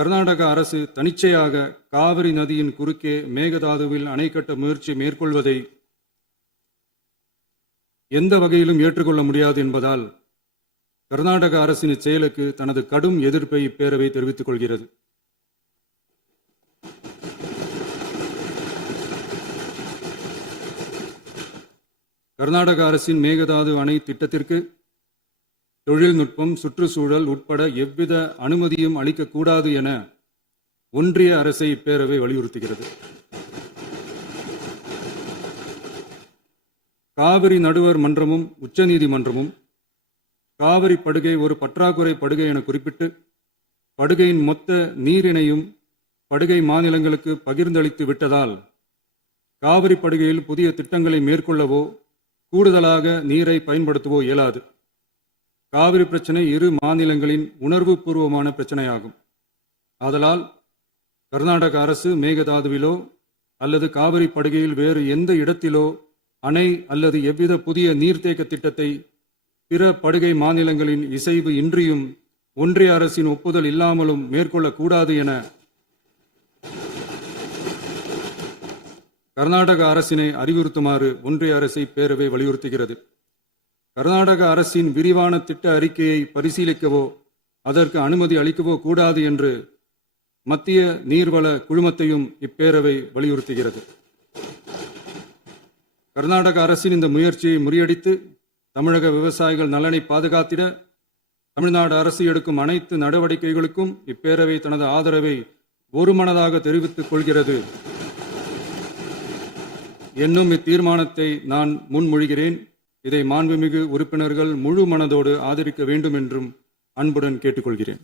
கர்நாடக அரசு தனிச்சையாக காவிரி நதியின் குறுக்கே மேகதாதுவில் அணை கட்ட முயற்சி மேற்கொள்வதை எந்த வகையிலும் ஏற்றுக்கொள்ள முடியாது என்பதால் கர்நாடக அரசின் இச்செயலுக்கு தனது கடும் எதிர்ப்பை இப்பேரவை தெரிவித்துக் கொள்கிறது. கர்நாடக அரசின் மேகதாது அணை திட்டத்திற்கு தொழில்நுட்பம், சுற்றுச்சூழல் உட்பட எவ்வித அனுமதியும் அளிக்கக்கூடாது என ஒன்றிய அரசை இப்பேரவை வலியுறுத்துகிறது. காவிரி நடுவர் மன்றமும் உச்சநீதிமன்றமும் காவிரி படுகை ஒரு பற்றாக்குறை படுகை என குறிப்பிட்டு படுகையின் மொத்த நீரினையும் படுகை மாநிலங்களுக்கு பகிர்ந்தளித்து விட்டதால் காவிரி படுகையில் புதிய திட்டங்களை மேற்கொள்ளவோ கூடுதலாக நீரை பயன்படுத்தவோ இயலாது. காவிரி பிரச்சனை இரு மாநிலங்களின் உணர்வு பூர்வமான பிரச்சனையாகும். ஆதலால் கர்நாடக அரசு மேகதாதுவிலோ அல்லது காவிரி படுகையில் வேறு எந்த இடத்திலோ அணை அல்லது எவ்வித புதிய நீர்த்தேக்க திட்டத்தை பிற படுகை மாநிலங்களின் இசைவு இன்றியும் ஒன்றிய அரசின் ஒப்புதல் இல்லாமலும் மேற்கொள்ளக்கூடாது என கர்நாடக அரசினை அறிவுறுத்துமாறு ஒன்றிய அரசை பேரவை வலியுறுத்துகிறது. கர்நாடக அரசின் விரிவான திட்ட அறிக்கையை பரிசீலிக்கவோ அதற்கு அனுமதி அளிக்கவோ கூடாது என்று மத்திய நீர்வள குழுமத்தையும் இப்பேரவை வலியுறுத்துகிறது. கர்நாடக அரசின் இந்த முயற்சியை முறியடித்து தமிழக விவசாயிகள் நலனை பாதுகாத்திட தமிழ்நாடு அரசு எடுக்கும் அனைத்து நடவடிக்கைகளுக்கும் இப்பேரவை தனது ஆதரவை ஒருமனதாக தெரிவித்துக் கொள்கிறது என்னும் இத்தீர்மானத்தை நான் முன்மொழிகிறேன். இதை மாண்புமிகு உறுப்பினர்கள் முழு மனதோடு ஆதரிக்க வேண்டும் என்றும் அன்புடன் கேட்டுக்கொள்கிறேன்.